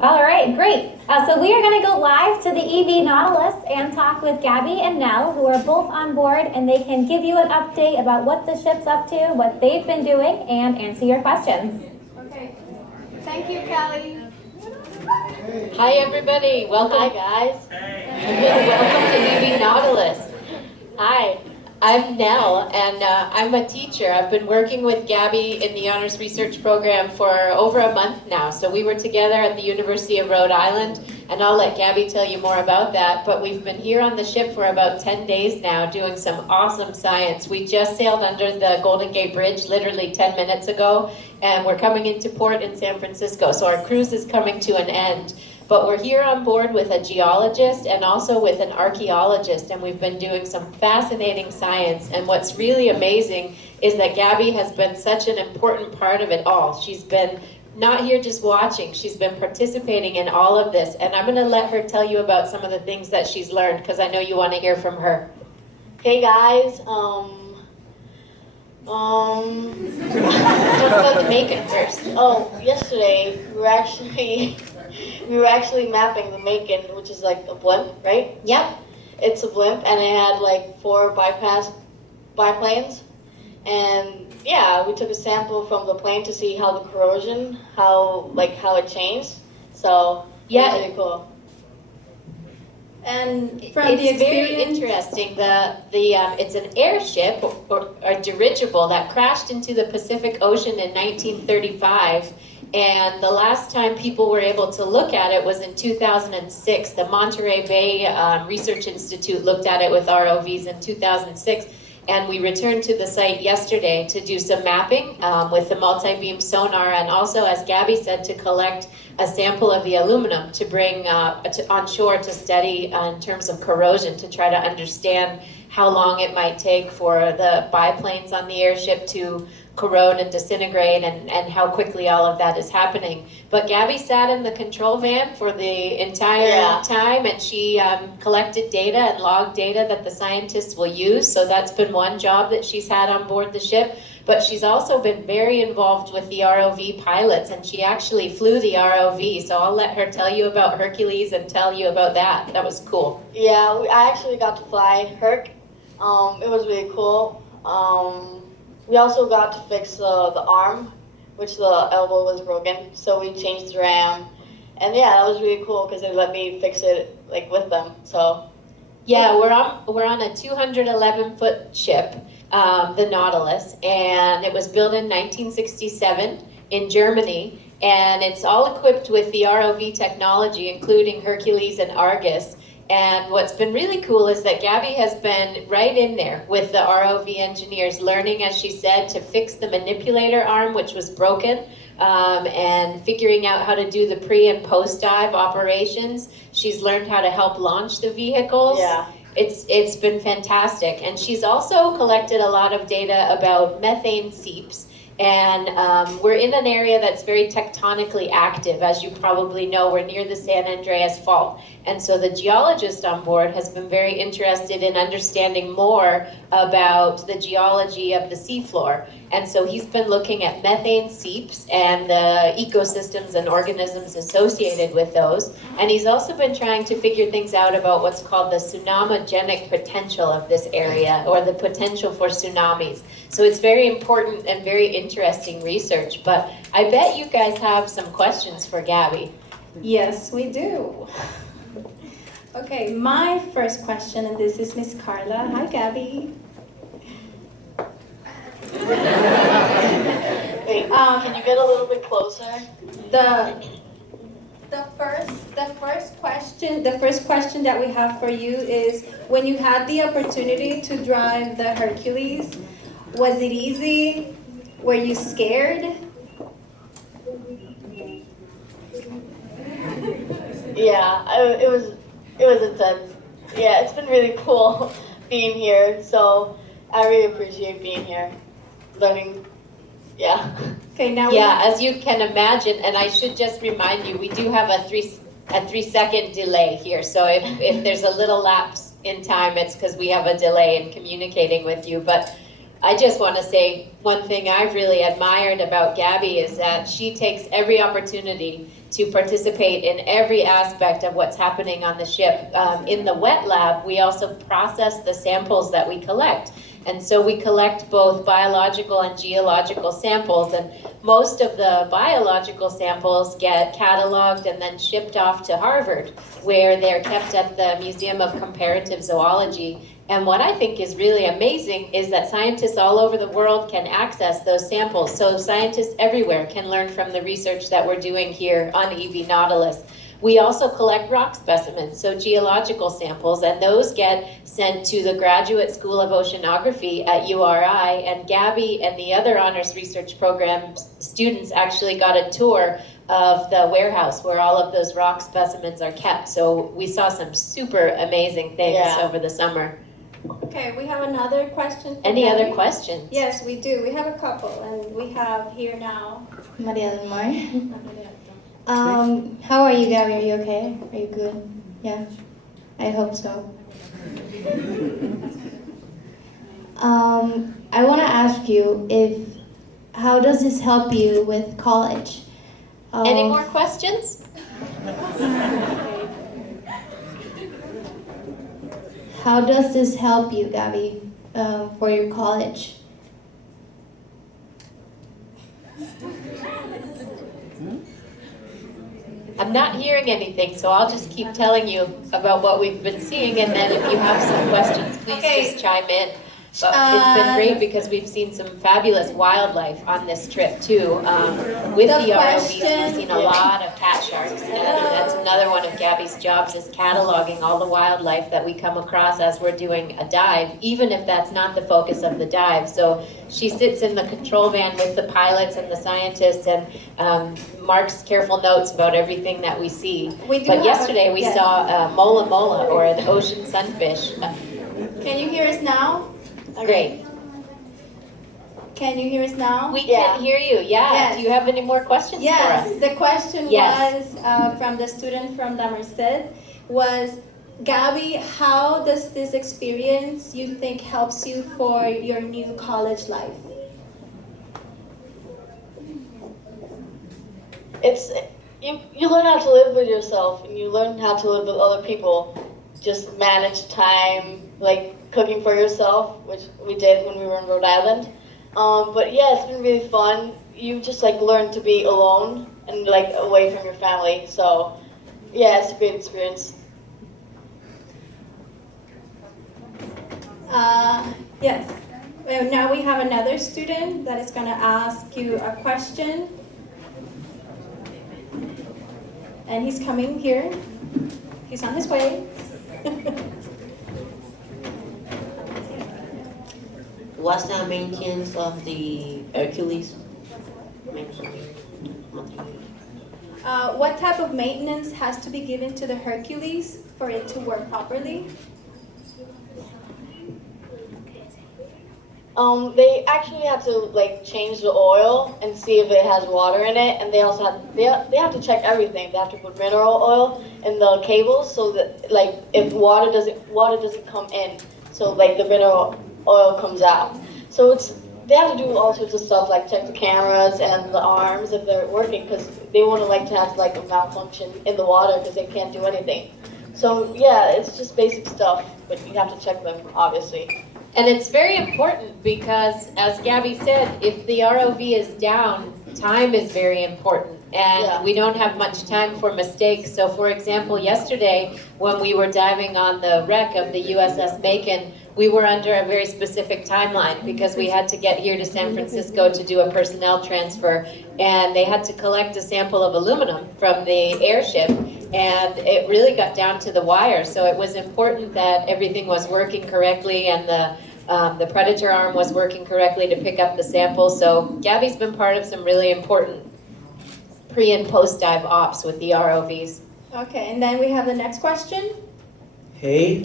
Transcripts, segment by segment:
All right, great. So we are going to go live to the EV Nautilus and talk with Gabby and Nell, who are both on board, and they can give you an update about what the ship's up to, what they've been doing, and answer your questions. Okay. Thank you, Kelly. Hi, everybody. Welcome. Hi, guys. Hey. Welcome to EV Nautilus. Hi. I'm Nell, and I'm a teacher. I've been working with Gabby in the Honors Research Program for over a month now. So we were together at the University of Rhode Island, and I'll let Gabby tell you more about that. But we've been here on the ship for about 10 days now doing some awesome science. We just sailed under the Golden Gate Bridge literally 10 minutes ago, and we're coming into port in San Francisco. So our cruise is coming to an end. But we're here on board with a geologist and also with an archaeologist, and we've been doing some fascinating science. And what's really amazing is that Gabby has been such an important part of it all. She's been not here just watching, she's been participating in all of this. And I'm gonna let her tell you about some of the things that she's learned, because I know you wanna hear from her. Hey guys, let's go to Macon first. Oh, yesterday we were actually mapping the Macon, which is like a blimp, right? Yep. It's a blimp, and it had like 4 biplanes, and yeah, we took a sample from the plane to see how the corrosion, how it changed. So yeah, it was really cool. And from it's the experience, very interesting. It's an airship or a dirigible that crashed into the Pacific Ocean in 1935. And the last time people were able to look at it was in 2006. The Monterey Bay Research Institute looked at it with ROVs in 2006. And we returned to the site yesterday to do some mapping with the multi-beam sonar, and also, as Gabby said, to collect a sample of the aluminum to bring on shore to study in terms of corrosion, to try to understand how long it might take for the biplanes on the airship to corrode and disintegrate, and how quickly all of that is happening. But Gabby sat in the control van for the entire time, and she collected data and logged data that the scientists will use. So that's been one job that she's had on board the ship. But she's also been very involved with the ROV pilots, and she actually flew the ROV. So I'll let her tell you about Hercules and tell you about that. That was cool. Yeah, I actually got to fly Herc. It was really cool. We also got to fix the arm, which the elbow was broken, so we changed the ram. And yeah, that was really cool because they let me fix it like with them. So yeah, we're on a 211-foot ship, the Nautilus, and it was built in 1967 in Germany, and it's all equipped with the ROV technology, including Hercules and Argus. And what's been really cool is that Gabby has been right in there with the ROV engineers, learning, as she said, to fix the manipulator arm, which was broken, and figuring out how to do the pre and post dive operations. She's learned how to help launch the vehicles. Yeah. It's been fantastic. And she's also collected a lot of data about methane seeps. And we're in an area that's very tectonically active. As you probably know, we're near the San Andreas Fault. And so the geologist on board has been very interested in understanding more about the geology of the seafloor. And so he's been looking at methane seeps and the ecosystems and organisms associated with those. And he's also been trying to figure things out about what's called the tsunamogenic potential of this area, or the potential for tsunamis. So it's very important and very interesting research. But I bet you guys have some questions for Gabby. Yes, we do. Okay, my first question, and this is Miss Carla. Hi, Gabby. Wait, can you get a little bit closer? The first question that we have for you is, when you had the opportunity to drive the Hercules, was it easy? Were you scared? Yeah, it was intense. Yeah, it's been really cool being here. So I really appreciate being here, learning. Yeah. Okay, now. Yeah, as you can imagine, and I should just remind you, we do have a 3-second delay here. So if there's a little lapse in time, it's because we have a delay in communicating with you. But I just want to say one thing I've really admired about Gabby is that she takes every opportunity to participate in every aspect of what's happening on the ship. In the wet lab, we also process the samples that we collect. And so we collect both biological and geological samples, and most of the biological samples get cataloged and then shipped off to Harvard, where they're kept at the Museum of Comparative Zoology. And what I think is really amazing is that scientists all over the world can access those samples. So scientists everywhere can learn from the research that we're doing here on EV Nautilus. We also collect rock specimens, so geological samples, and those get sent to the Graduate School of Oceanography at URI, and Gabby and the other honors research program students actually got a tour of the warehouse where all of those rock specimens are kept. So we saw some super amazing things over the summer. Okay, we have another question. Any Gabby. other questions? Yes, we do. We have a couple, and we have here now. María del Mar. How are you, Gabby? Are you okay? Are you good? Yeah, I hope so. I want to ask you how does this help you with college? Any more questions? How does this help you, Gabby, for your college? I'm not hearing anything, so I'll just keep telling you about what we've been seeing, and then if you have some questions, please just chime in. But it's been great because we've seen some fabulous wildlife on this trip too. With the ROVs, we've seen a lot of cat sharks, and that's another one of Gabby's jobs is cataloging all the wildlife that we come across as we're doing a dive, even if that's not the focus of the dive. So she sits in the control van with the pilots and the scientists and marks careful notes about everything that we see. But yesterday we saw mola mola, or the ocean sunfish. Can you hear us now? Great. Can you hear us now? We can hear you, Yes. Do you have any more questions for us? Yes, the question Yes. was from the student from La Merced was, Gabby, how does this experience you think helps you for your new college life? It's you learn how to live with yourself, and you learn how to live with other people. Just manage time, like cooking for yourself, which we did when we were in Rhode Island. But yeah, it's been really fun. You just like learn to be alone and like away from your family. So yeah, it's a great experience. Yes. Well, now we have another student that is going to ask you a question. And he's coming here. He's on his way. What's the maintenance of the Hercules? What type of maintenance has to be given to the Hercules for it to work properly? They actually have to like change the oil and see if it has water in it, and they also have to check everything. They have to put mineral oil in the cables so that like if water doesn't come in, so like the mineral oil comes out. So they have to do all sorts of stuff like check the cameras and the arms if they're working, because they want to have like a malfunction in the water because they can't do anything. So yeah, it's just basic stuff, but you have to check them obviously. And it's very important because, as Gabby said, if the ROV is down, time is very important. And we don't have much time for mistakes. So for example, yesterday when we were diving on the wreck of the USS Macon, we were under a very specific timeline because we had to get here to San Francisco to do a personnel transfer, and they had to collect a sample of aluminum from the airship, and it really got down to the wire. So it was important that everything was working correctly and the predator arm was working correctly to pick up the sample. So Gabby's been part of some really important pre and post dive ops with the ROVs. Okay, and then we have the next question. Hey,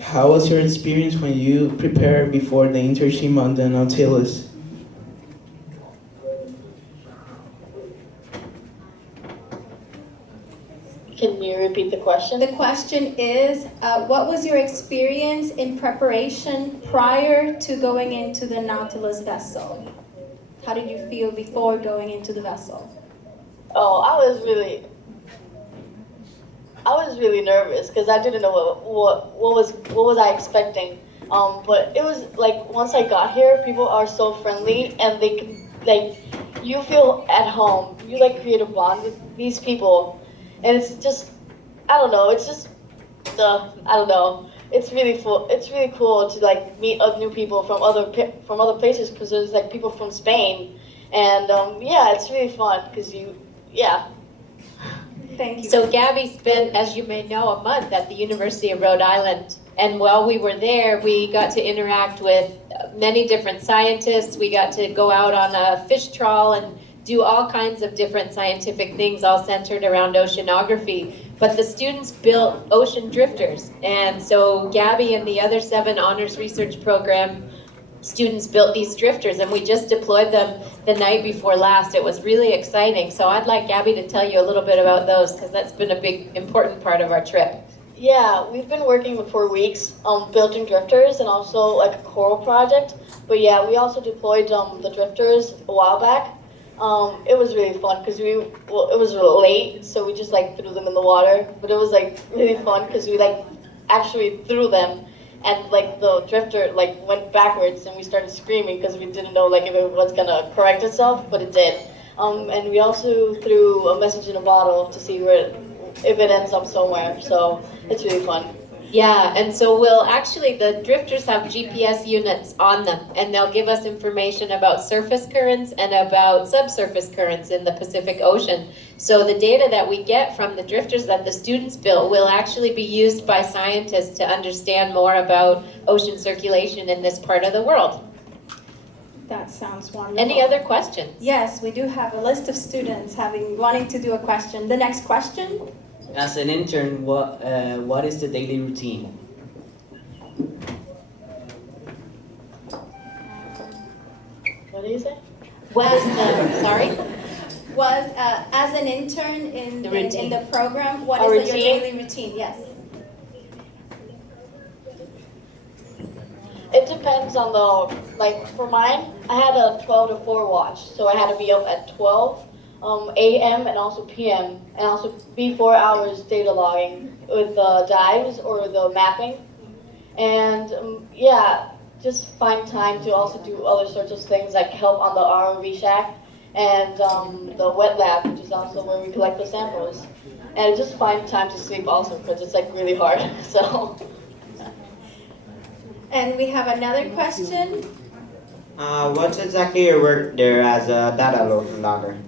how was your experience when you prepared before the internship on the Nautilus? Can you repeat the question? The question is, what was your experience in preparation prior to going into the Nautilus vessel? How did you feel before going into the vessel? Oh, I was really nervous because I didn't know what was I expecting. But it was like once I got here, people are so friendly and they can like you feel at home. You like create a bond with these people, and it's just I don't know. It's just I don't know. It's really cool. It's really cool to like meet new people from other places because there's like people from Spain, and yeah, it's really fun because yeah. Thank you. So Gabby spent, as you may know, a month at the University of Rhode Island. And while we were there, we got to interact with many different scientists. We got to go out on a fish trawl and do all kinds of different scientific things, all centered around oceanography. But the students built ocean drifters. And so Gabby and the other 7 honors research program students built these drifters, and we just deployed them the night before last. It was really exciting. So I'd like Gabby to tell you a little bit about those, because that's been a big, important part of our trip. Yeah, we've been working for weeks building drifters and also like a coral project. But yeah, we also deployed the drifters a while back. It was really fun because it was late, so we just like threw them in the water. But it was like really fun because we like actually threw them. And like the drifter like went backwards and we started screaming because we didn't know like if it was gonna correct itself, but it did. And we also threw a message in a bottle to see if it ends up somewhere. So it's really fun. Yeah, and so the drifters have GPS units on them, and they'll give us information about surface currents and about subsurface currents in the Pacific Ocean. So the data that we get from the drifters that the students built will actually be used by scientists to understand more about ocean circulation in this part of the world. That sounds wonderful. Any other questions? Yes, we do have a list of students wanting to do a question. The next question? As an intern, what is the daily routine? What do you say? What is the, sorry? Was as an intern in the program, what Our is your routine? daily routine? Yes. It depends on like for mine, I had a 12 to 4 watch, so I had to be up at 12 a.m. and also p.m. and also be 4 hours data logging with the dives or the mapping, and yeah, just find time to also do other sorts of things like help on the ROV shack and the wet lab, which is also where we collect the samples, and just find time to sleep also because it's like really hard. So. And we have another question. What's exactly your work there as a data logger?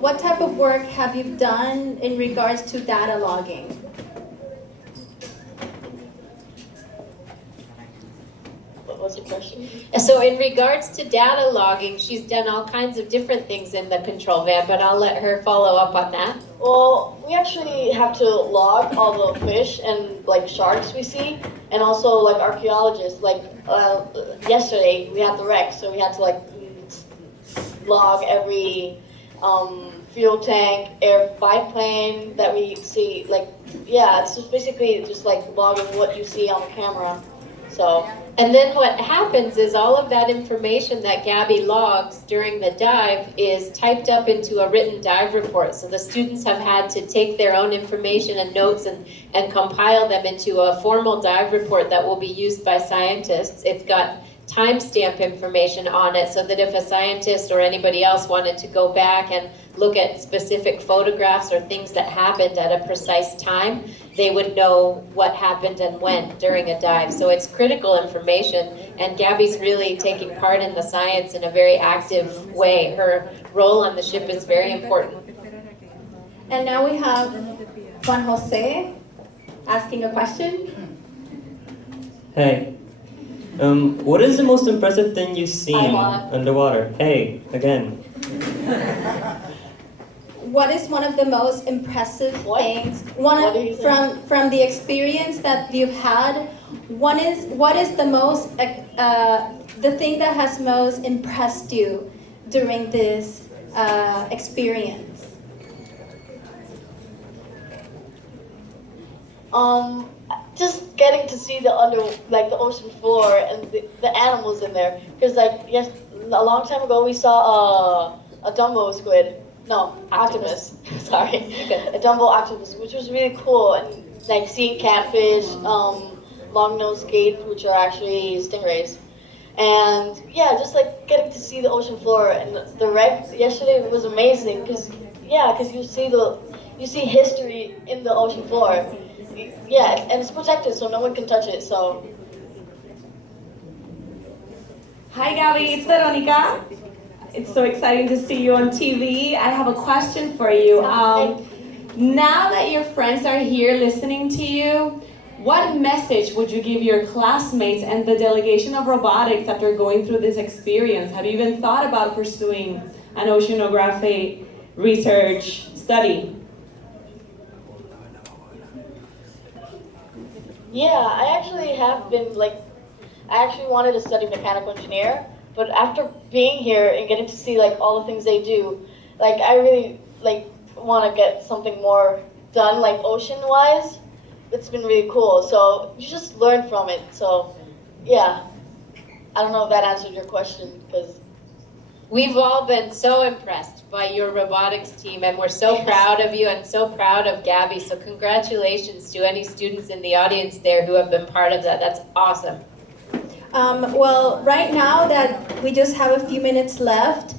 What type of work have you done in regards to data logging? What was the question? So in regards to data logging, she's done all kinds of different things in the control van, but I'll let her follow up on that. Well, we actually have to log all the fish and like sharks we see, and also like archaeologists. Like yesterday we had the wreck, so we had to like log every fuel tank, biplane that we see. Like yeah, it's just basically just like logging what you see on the camera. So. And then what happens is all of that information that Gabby logs during the dive is typed up into a written dive report. So the students have had to take their own information and notes and compile them into a formal dive report that will be used by scientists. It's got timestamp information on it so that if a scientist or anybody else wanted to go back and look at specific photographs or things that happened at a precise time, they would know what happened and when during a dive. So it's critical information, and Gabby's really taking part in the science in a very active way. Her role on the ship is very important. And now we have Juan Jose asking a question. Hey, what is the most impressive thing you've seen underwater? Hey, again. What is one of the most impressive things? From the experience that you've had. What is the most the thing that has most impressed you during this experience? just getting to see the the ocean floor and the animals in there. Because yes, a long time ago we saw a Dumbo squid. No, octopus. Sorry, a Dumbo octopus, which was really cool. And seeing catfish, long-nosed skate, which are actually stingrays. And yeah, just getting to see the ocean floor and the wreck yesterday was amazing because you see history in the ocean floor. Yeah, and it's protected, so no one can touch it. So. Hi, Gabby. It's Veronica. It's so exciting to see you on TV. I have a question for you. Now that your friends are here listening to you, what message would you give your classmates and the delegation of robotics after going through this experience? Have you even thought about pursuing an oceanography research study? Yeah, I actually have been I actually wanted to study mechanical engineer, but after being here and getting to see all the things they do, I really want to get something more done ocean-wise. It's been really cool. So you just learn from it. So yeah, I don't know if that answered your question because we've all been so impressed by your robotics team, and we're so proud of you and so proud of Gabby. So congratulations to any students in the audience there who have been part of that. That's awesome. Well, right now that we just have a few minutes left,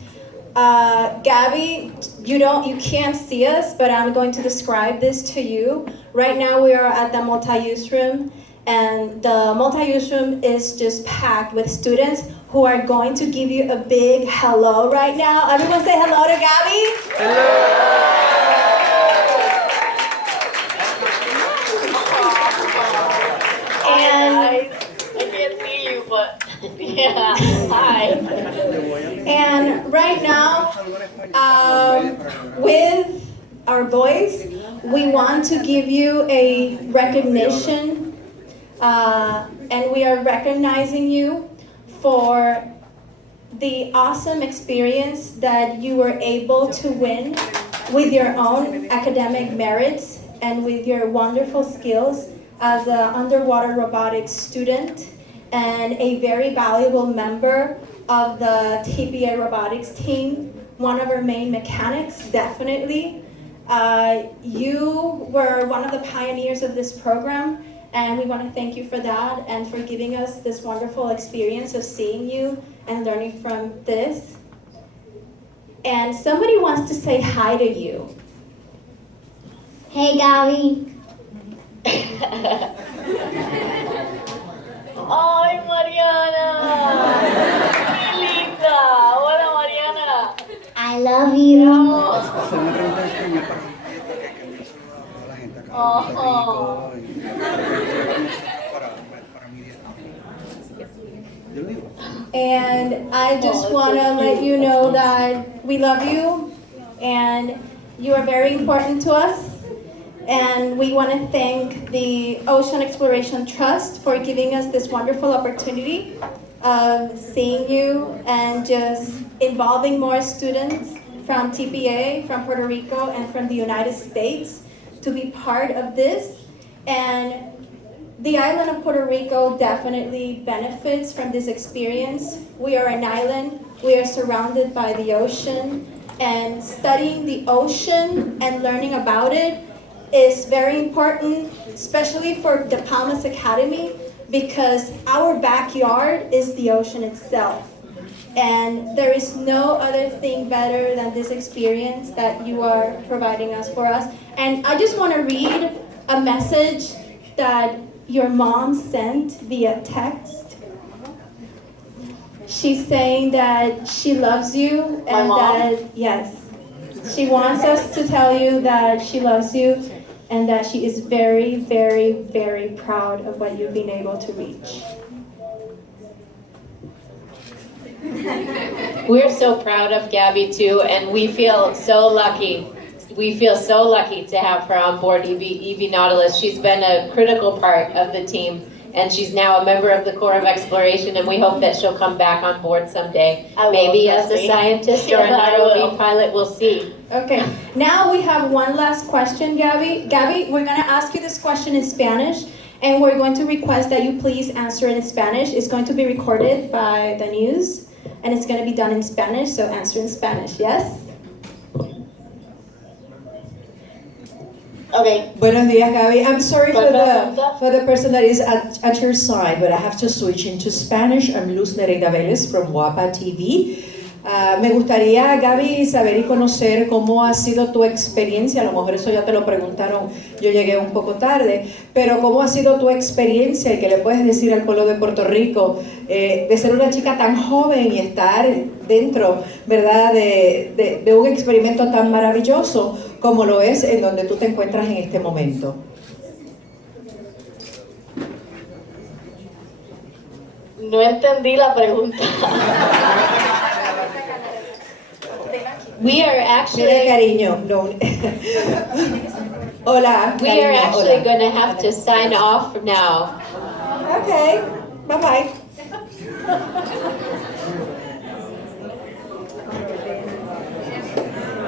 Gabby, you can't see us, but I'm going to describe this to you. Right now we are at the multi-use room, and the multi-use room is just packed with students who are going to give you a big hello right now. Everyone say hello to Gabby. Hello. I can't see you, but yeah, hi. And right now, with our boys, we want to give you a recognition, and we are recognizing you for the awesome experience that you were able to win with your own academic merits and with your wonderful skills as an underwater robotics student and a very valuable member of the TPA robotics team, one of our main mechanics, definitely. You were one of the pioneers of this program, and we want to thank you for that and for giving us this wonderful experience of seeing you and learning from this. And somebody wants to say hi to you. Hey, Gabby. Ay, Mariana. Qué linda. Hola, Mariana. I love you. Oh. And I just want to let you know that we love you and you are very important to us. And we want to thank the Ocean Exploration Trust for giving us this wonderful opportunity of seeing you and just involving more students from TPA, from Puerto Rico, and from the United States to be part of this. And the island of Puerto Rico definitely benefits from this experience. We are an island, we are surrounded by the ocean, and studying the ocean and learning about it is very important, especially for the Palmas Academy, because our backyard is the ocean itself. And there is no other thing better than this experience that you are providing us for us. And I just want to read a message that your mom sent via text. She's saying that she loves you and that, yes, she wants us to tell you that she loves you and that she is very, very, very proud of what you've been able to reach. We're so proud of Gabby too, and we feel so lucky. We feel so lucky to have her on board EV Nautilus. She's been a critical part of the team, and she's now a member of the Corps of Exploration, and we hope that she'll come back on board someday. Maybe as a scientist or an ROV pilot, we'll see. Okay, now we have one last question, Gabby. Gabby, we're gonna ask you this question in Spanish, And we're going to request that you please answer in Spanish. It's going to be recorded by the news, and it's going to be done in Spanish, so answer in Spanish, yes? Okay. Buenos días, Gaby. I'm sorry for the person that is at your side, but I have to switch into Spanish. I'm Luz Nereida Vélez from WAPA TV. Me gustaría, Gaby, saber y conocer cómo ha sido tu experiencia. A lo mejor eso ya te lo preguntaron, yo llegué un poco tarde, pero cómo ha sido tu experiencia y qué le puedes decir al pueblo de Puerto Rico de ser una chica tan joven y estar dentro, ¿verdad?, de un experimento tan maravilloso como lo es en donde tú te encuentras en este momento. No entendí la pregunta. We are actually. Mira, cariño, no. Hola. We cariño, are actually hola. going to have to sign off now. Okay. Bye bye.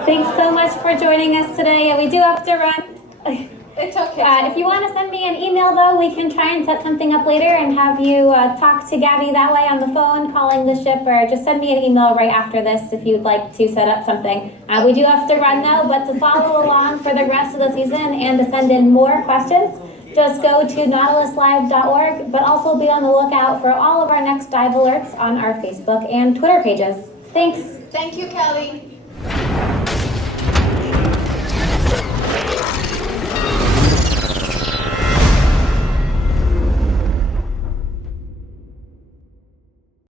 Thanks so much for joining us today. We do have to run. It's okay. If you want to send me an email, though, we can try and set something up later and have you talk to Gabby that way on the phone, calling the ship, or just send me an email right after this if you'd like to set up something. We do have to run, though, but to follow along for the rest of the season and to send in more questions, just go to nautiluslive.org, but also be on the lookout for all of our next dive alerts on our Facebook and Twitter pages. Thanks. Thank you, Kelly.